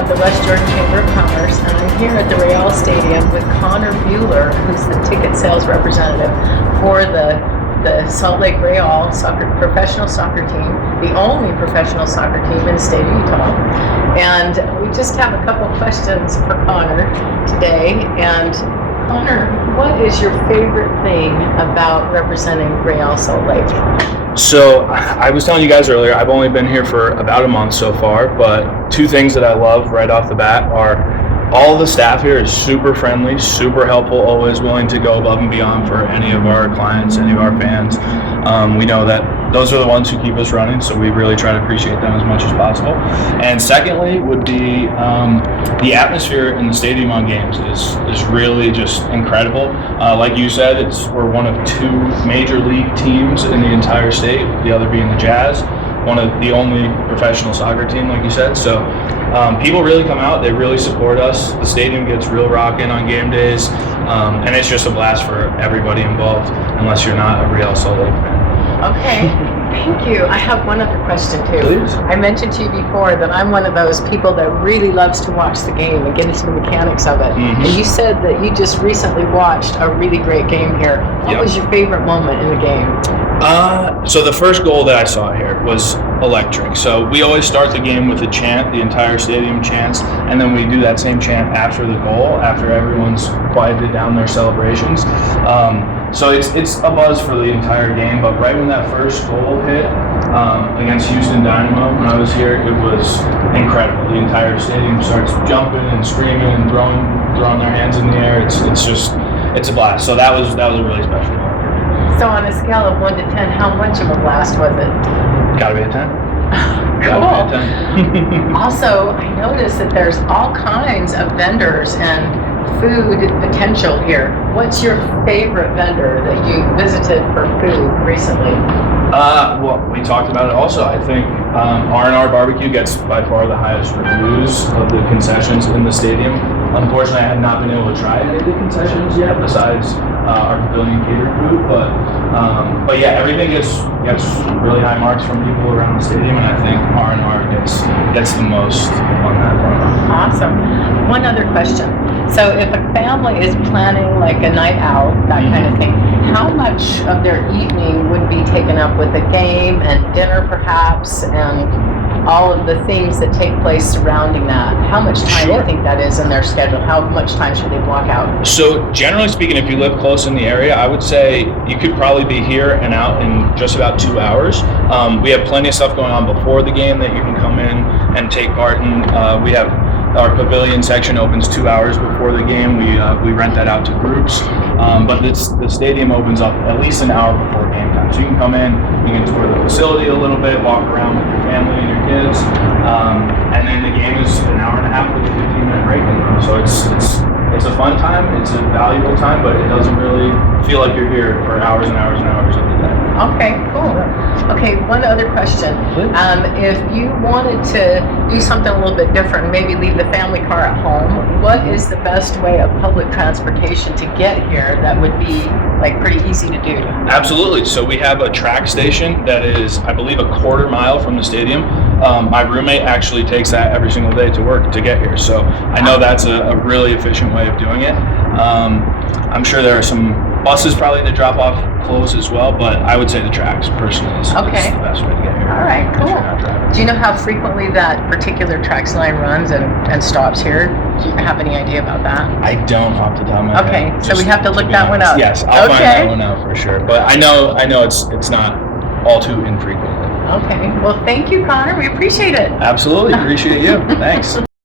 of the West Jordan Chamber of Commerce, and I'm here at the Real Stadium with Conner Buhler, who's the ticket sales representative for the Salt Lake Real professional soccer team, the only professional soccer team in the state of Utah. And we just have a couple questions for Conner today. And Conner, what is your favorite thing about representing Real Salt Lake? So I was telling you guys earlier, I've only been here for about a month so far, but two things that I love right off the bat are all the staff here is super friendly, super helpful, always willing to go above and beyond for any of our clients, any of our fans. We know that those are the ones who keep us running, so we really try to appreciate them as much as possible. And secondly would be the atmosphere in the stadium on games is really just incredible. Like you said, we're one of two major league teams in the entire state, the other being the Jazz, one of the only professional soccer team, like you said. So people really come out, they really support us. The stadium gets real rocking on game days, and it's just a blast for everybody involved, unless you're not a Real Salt Lake fan. Okay, thank you. I have one other question too. Please. I mentioned to you before that I'm one of those people that really loves to watch the game and get into the mechanics of it. Mm-hmm. And you said that you just recently watched a really great game here. What was your favorite moment in the game? So the first goal that I saw here was electric. So we always start the game with a chant, the entire stadium chants, and then we do that same chant after the goal, after everyone's quieted down their celebrations. So it's a buzz for the entire game, but right when that first goal hit against Houston Dynamo, when I was here, it was incredible. The entire stadium starts jumping and screaming and throwing their hands in the air. It's a blast. So that was a really special moment. So on a scale of 1 to 10, how much of a blast was it? Gotta be a 10. Cool. Gotta be a 10. Also, I noticed that there's all kinds of vendors and food potential here. What's your favorite vendor that you visited for food recently? Well, we talked about it also. I think R&R Barbecue gets by far the highest reviews of the concessions in the stadium. Unfortunately, I have not been able to try any of the concessions yet, besides our pavilion catered food. But yeah, everything gets really high marks from people around the stadium, and I think R&R gets the most on that front. Awesome. One other question. So if a family is planning like a night out, that kind of thing, how much of their evening would be taken up with a game and dinner perhaps, and all of the things that take place surrounding that? How much time do you think that is in their schedule? How much time should they block out? So generally speaking, if you live close in the area, I would say you could probably be here and out in just about 2 hours. We have plenty of stuff going on before the game that you can come in and take part in. We have our pavilion section opens 2 hours before the game. We rent that out to groups, but the stadium opens up at least an hour before game time. So you can come in, you can tour the facility a little bit, walk around with your family and your kids, and then the game is an hour and a half with a 15-minute break in them. So it's a fun time, it's a valuable time, but it doesn't really feel like you're here for hours and hours and hours of the day. Okay, cool. Okay, one other question. If you wanted to do something a little bit different, maybe leave the family car at home, what is the best way of public transportation to get here that would be like pretty easy to do? Absolutely. So we have a track station that is, I believe, a quarter mile from the stadium. My roommate actually takes that every single day to work to get here. So I know that's a really efficient way of doing it. I'm sure there are some buses probably to drop off close as well, but I would say the tracks personally is the best way to get here. All right, cool. Do you know how frequently that particular tracks line runs and stops here? Do you have any idea about that? I don't off the top of my head. Okay, so we have to look that one up. Yes, I'll find that one out for sure. But I know it's not all too infrequently. Okay, well, thank you, Conner. We appreciate it. Absolutely, appreciate you. Thanks.